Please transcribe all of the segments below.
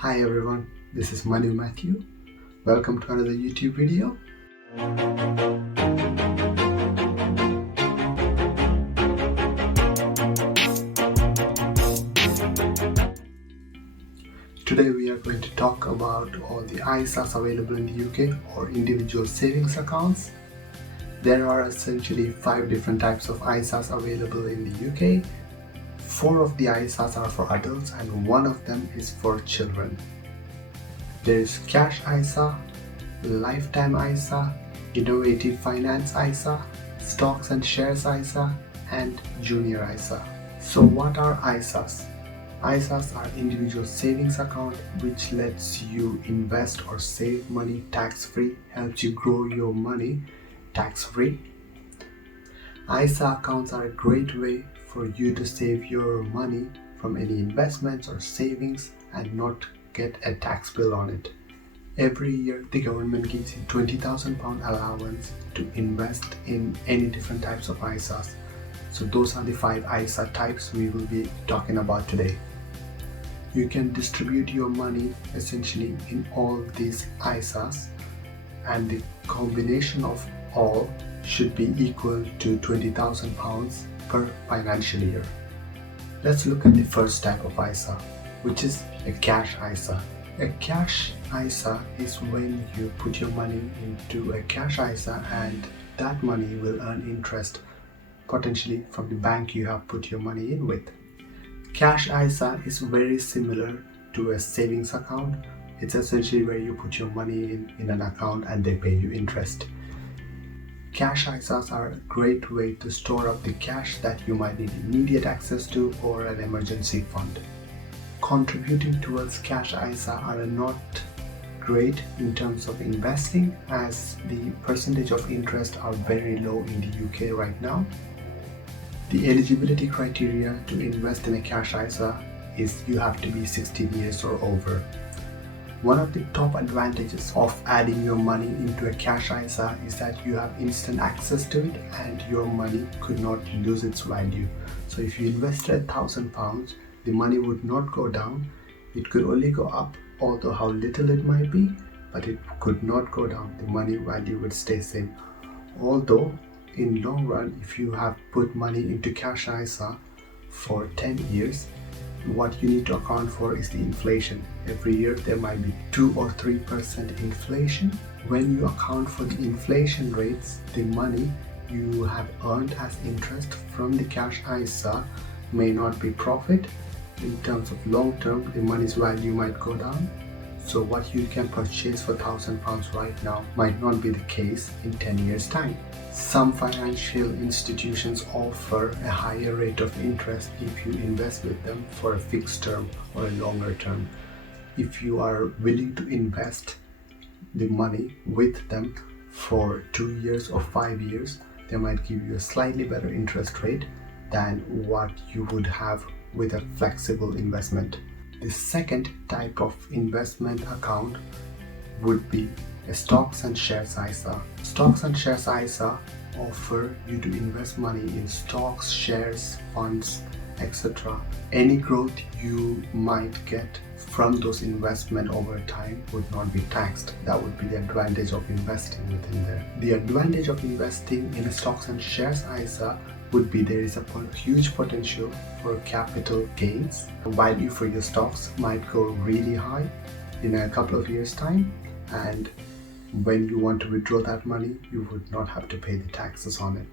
Hi everyone, this is Manu Matthew. Welcome to another YouTube video. Today we are going to talk about all the ISAs available in the UK or individual savings accounts. There are essentially 5 different types of ISAs available in the UK. 4 of the ISAs are for adults and 1 of them is for children. There is Cash ISA, Lifetime ISA, Innovative Finance ISA, Stocks and Shares ISA, and Junior ISA. So what are ISAs? ISAs are individual savings account which lets you invest or save money tax-free, helps you grow your money tax-free. ISA accounts are a great way for you to save your money from any investments or savings and not get a tax bill on it. Every year the government gives you £20,000 allowance to invest in any different types of ISAs. So those are the 5 ISA types we will be talking about today. You can distribute your money essentially in all these ISAs, and the combination of all should be equal to £20,000 per financial year. Let's look at the first type of ISA, which is a cash ISA. A cash ISA is when you put your money into a cash ISA and that money will earn interest potentially from the bank you have put your money in with. Cash ISA is very similar to a savings account. It's essentially where you put your money in an account and they pay you interest. Cash ISAs are a great way to store up the cash that you might need immediate access to or an emergency fund. Contributing towards cash ISA are not great in terms of investing, as the percentage of interest are very low in the UK right now. The eligibility criteria to invest in a cash ISA is you have to be 16 years or over. One of the top advantages of adding your money into a cash ISA is that you have instant access to it and your money could not lose its value. So if you invested £1,000, the money would not go down. It could only go up, although how little it might be, but it could not go down. The money value would stay same. Although in long run, if you have put money into cash ISA for 10 years, what you need to account for is the inflation. Every year there might be 2 or 3% inflation. When you account for the inflation rates, the money you have earned as interest from the cash ISA may not be profit. In terms of long term, the money's value might go down. So what you can purchase for £1,000 right now might not be the case in 10 years time. Some financial institutions offer a higher rate of interest if you invest with them for a fixed term or a longer term. If you are willing to invest the money with them for 2 years or 5 years, they might give you a slightly better interest rate than what you would have with a flexible investment. The second type of investment account would be a Stocks and Shares ISA. Stocks and Shares ISA offer you to invest money in stocks, shares, funds, etc. Any growth you might get from those investments over time would not be taxed. That would be the advantage of investing within there. The advantage of investing in a Stocks and Shares ISA would be there is a huge potential for capital gains. The value for your stocks might go really high in a couple of years time, and when you want to withdraw that money, you would not have to pay the taxes on it.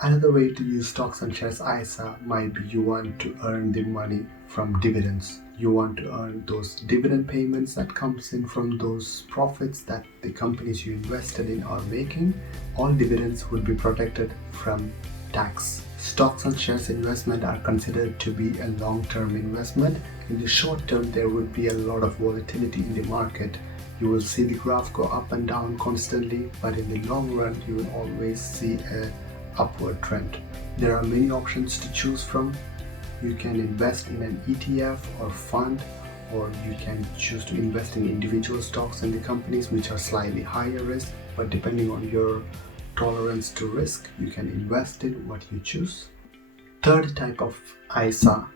Another way to use Stocks and Shares ISA might be you want to earn the money from dividends. You want to earn those dividend payments that comes in from those profits that the companies you invested in are making. All dividends would be protected from tax. Stocks and shares investment are considered to be a long-term investment. In the short term, there would be a lot of volatility in the market. You will see the graph go up and down constantly, but in the long run, you will always see a upward trend. There are many options to choose from. You can invest in an ETF or fund, or you can choose to invest in individual stocks in the companies which are slightly higher risk, but depending on your tolerance to risk, you can invest in what you choose. Third type of ISA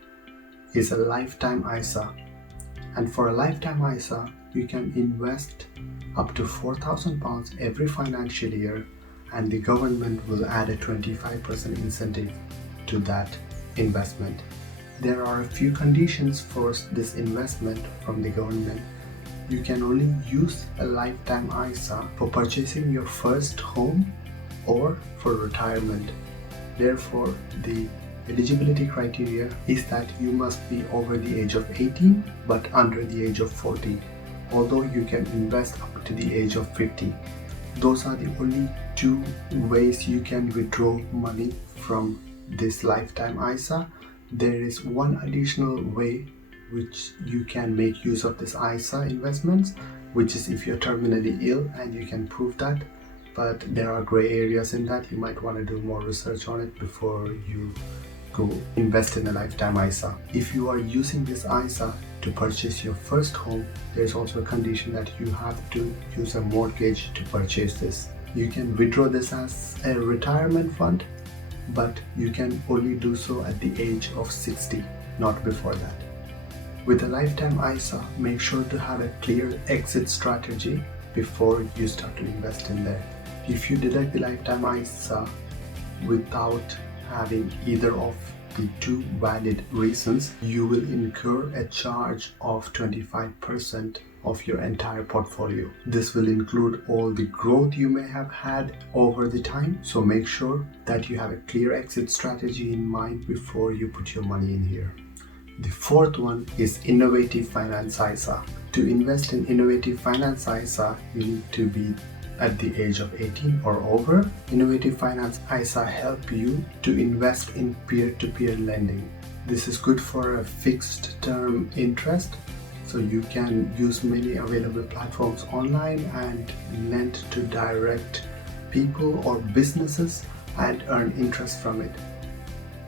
is a lifetime ISA. And for a lifetime ISA, you can invest up to £4,000 every financial year, and the government will add a 25% incentive to that investment. There are a few conditions for this investment from the government. You can only use a lifetime ISA for purchasing your first home or for retirement. Therefore, the eligibility criteria is that you must be over the age of 18 but under the age of 40, although you can invest up to the age of 50. Those are the only two ways you can withdraw money from this lifetime ISA. There is one additional way which you can make use of this ISA investments, which is if you're terminally ill and you can prove that. But there are gray areas in that. You might want to do more research on it before you go invest in a lifetime ISA. If you are using this ISA to purchase your first home, there's also a condition that you have to use a mortgage to purchase this. You can withdraw this as a retirement fund, but you can only do so at the age of 60, not before that. With a lifetime ISA, make sure to have a clear exit strategy before you start to invest in there. If you deduct the lifetime ISA without having either of the two valid reasons, you will incur a charge of 25% of your entire portfolio. This will include all the growth you may have had over the time, so make sure that you have a clear exit strategy in mind before you put your money in here. The fourth one is Innovative Finance ISA. To invest in Innovative Finance ISA, you need to be at the age of 18 or over. Innovative Finance ISA help you to invest in peer-to-peer lending. This is good for a fixed term interest, so you can use many available platforms online and lend to direct people or businesses and earn interest from it.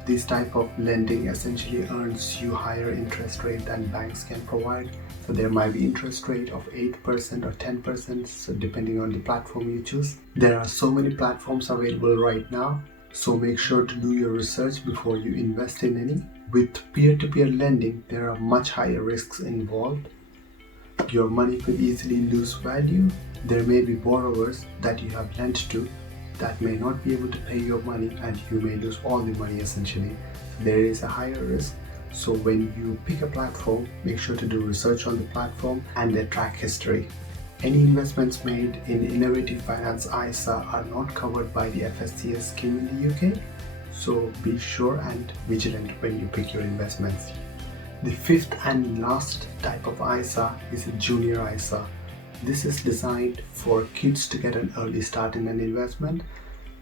This type of lending essentially earns you higher interest rate than banks can provide. So there might be interest rate of 8% or 10%, so depending on the platform you choose. There are so many platforms available right now, so make sure to do your research before you invest in any. With peer-to-peer lending, there are much higher risks involved. Your money could easily lose value. There may be borrowers that you have lent to that may not be able to pay your money, and you may lose all the money essentially. There is a higher risk. So when you pick a platform, make sure to do research on the platform and their track history. Any investments made in Innovative Finance ISA are not covered by the FSCS scheme in the UK, so be sure and vigilant when you pick your investments. The fifth and last type of ISA is a Junior ISA. This is designed for kids to get an early start in an investment.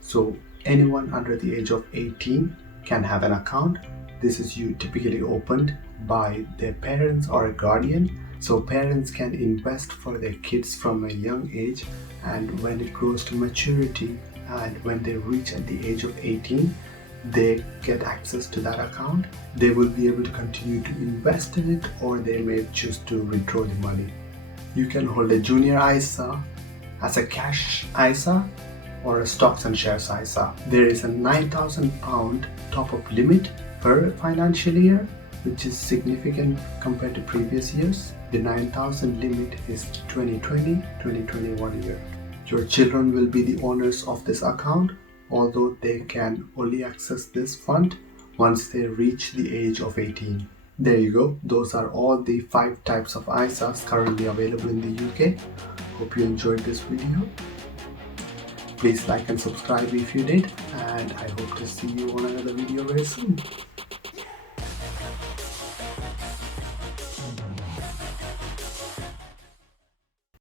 So anyone under the age of 18 can have an account. This is typically opened by their parents or a guardian. So parents can invest for their kids from a young age, and when it grows to maturity and when they reach at the age of 18, they get access to that account. They will be able to continue to invest in it, or they may choose to withdraw the money. You can hold a Junior ISA as a cash ISA or a stocks and shares ISA. There is a £9,000 top-up limit per financial year, which is significant compared to previous years. The 9,000 limit is 2020-2021 year. Your children will be the owners of this account, although they can only access this fund once they reach the age of 18. There you go. Those are all the 5 types of ISAs currently available in the UK. Hope you enjoyed this video. Please like and subscribe if you did, and I hope to see you on another video very soon.